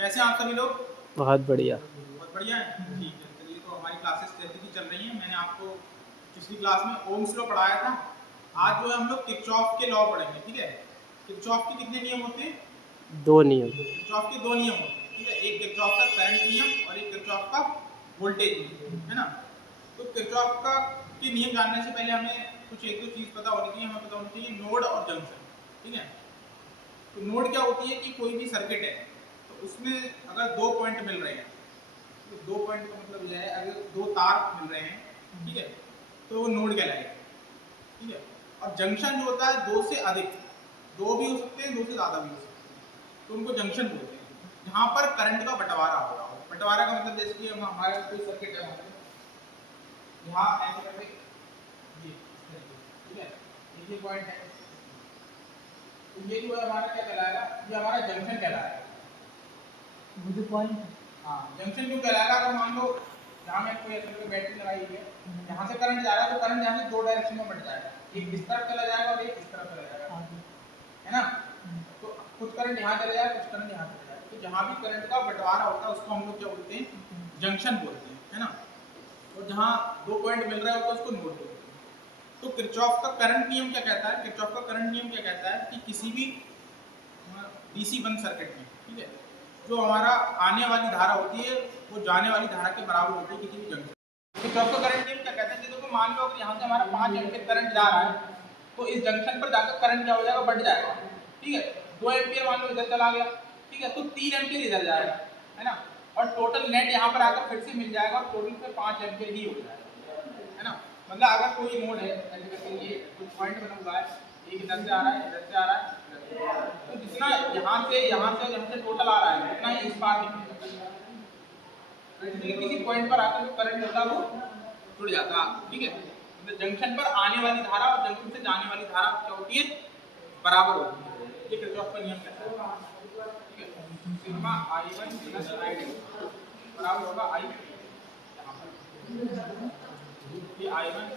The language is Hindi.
कैसे हैं आप सभी लोग? बहुत बढ़िया। बहुत बढ़िया है। ठीक है, चलिए तो हमारी क्लासेस जैसे कि चल रही हैं। मैंने आपको पिछली क्लास में ओम्स लॉ पढ़ाया था। आज जो है हम लोग किरचॉफ के लॉ पढ़ेंगे। ठीक है, किरचॉफ के कितने नियम होते हैं? 2 नियम। किरचॉफ के दो नियम होते हैं। ठीक है, एक किरचॉफ का करंट नियम और एक किरचॉफ का वोल्टेज नियम, है ना। तो किरचॉफ का के नियम जानने से पहले हमें कुछ एक दो चीज पता होनी चाहिए। हमें पता होनी चाहिए नोड और जंक्शन। ठीक है, तो नोड क्या होती है कि कोई भी सर्किट है तो उसमें अगर दो पॉइंट मिल रहे हैं, तो दो पॉइंट का मतलब यह है अगर दो तार मिल रहे हैं, ठीक है, तो वो नोड कहलाएगा। ठीक है, और जंक्शन जो होता है दो से अधिक, दो भी हो सकते हैं, दो से ज्यादा भी हो सकते हैं, तो उनको जंक्शन बोलते हैं। जहां पर करंट का बंटवारा हो रहा हो। बंटवारा का मतलब जैसे कि हम हमारे कोई सर्किट है, यहाँ ऐसे करके ये इस तरीके से, ठीक है, ये पॉइंट है, तो ये जो है हमारा क्या कहलाएगा, ये हमारा जंक्शन कहलाएगा। मुझे पॉइंट, हाँ, जंक्शन क्यों कहलाएगा? अगर मान लो यहाँ में कोई ऐसे बैटरी लगाई हुई है, यहाँ से करंट जा रहा है तो करंट यहाँ से दो डायरेक्शन में बढ़ जाएगा, एक इस तरफ चला जाएगा और एक इस तरफ चला जाएगा, है ना। तो कुछ करंट यहाँ चले जाएगा, कुछ करंट यहाँ चले जाएगा। तो जहाँ भी करंट का बंटवारा होता है उसको हम लोग क्या बोलते हैं? जंक्शन बोलते हैं, है ना। और जहाँ दो पॉइंट मिल रहा होता है उसको नोड बोलते हैं। तो किरचॉफ का करंट नियम क्या कहता है? किरचॉफ का करंट नियम क्या कहता है कि किसी भी डीसी बंद सर्किट में, ठीक है, जो हमारा आने वाली धारा होती है वो जाने वाली धारा के बराबर होती है किसी भी जंक्शन। किरचॉफ का करंट नियम क्या कहता है कि देखो मान लो अगर यहाँ से हमारा 5 एम्पीयर करंट जा रहा है तो इस जंक्शन पर जाकर करंट क्या हो जाएगा? बढ़ जाएगा। ठीक है, 2 एम्पीयर मान लो इधर चला गया, ठीक है, तो 3 एम्पीयर इधर जाएगा, है ना। और टोटल नेट यहाँ पर आकर फिर से मिल जाएगा और टोटल पे 5 एम्पीयर ही हो जाएगा, है ना। मतलब अगर कोई नोड है ऐसे करके ये कुछ पॉइंट बना हुआ है, एक इधर से आ रहा है, इधर से आ रहा है, तो जितना यहाँ से टोटल आ रहा है उतना ही इस पार निकलेगा। इसलिए किसी पॉइंट पर आकर जो करंट होता है वो जुड़ जाता है। ठीक है, तो जंक्शन पर आने वाली धारा और जंक्शन से जाने वाली धारा क्या होती है? बराबर होती है। ये किरचॉफ का नियम कहता है। ठीक है, सिग्मा I1 प्लस I2 बराबर होगा I, यहाँ पर ये I1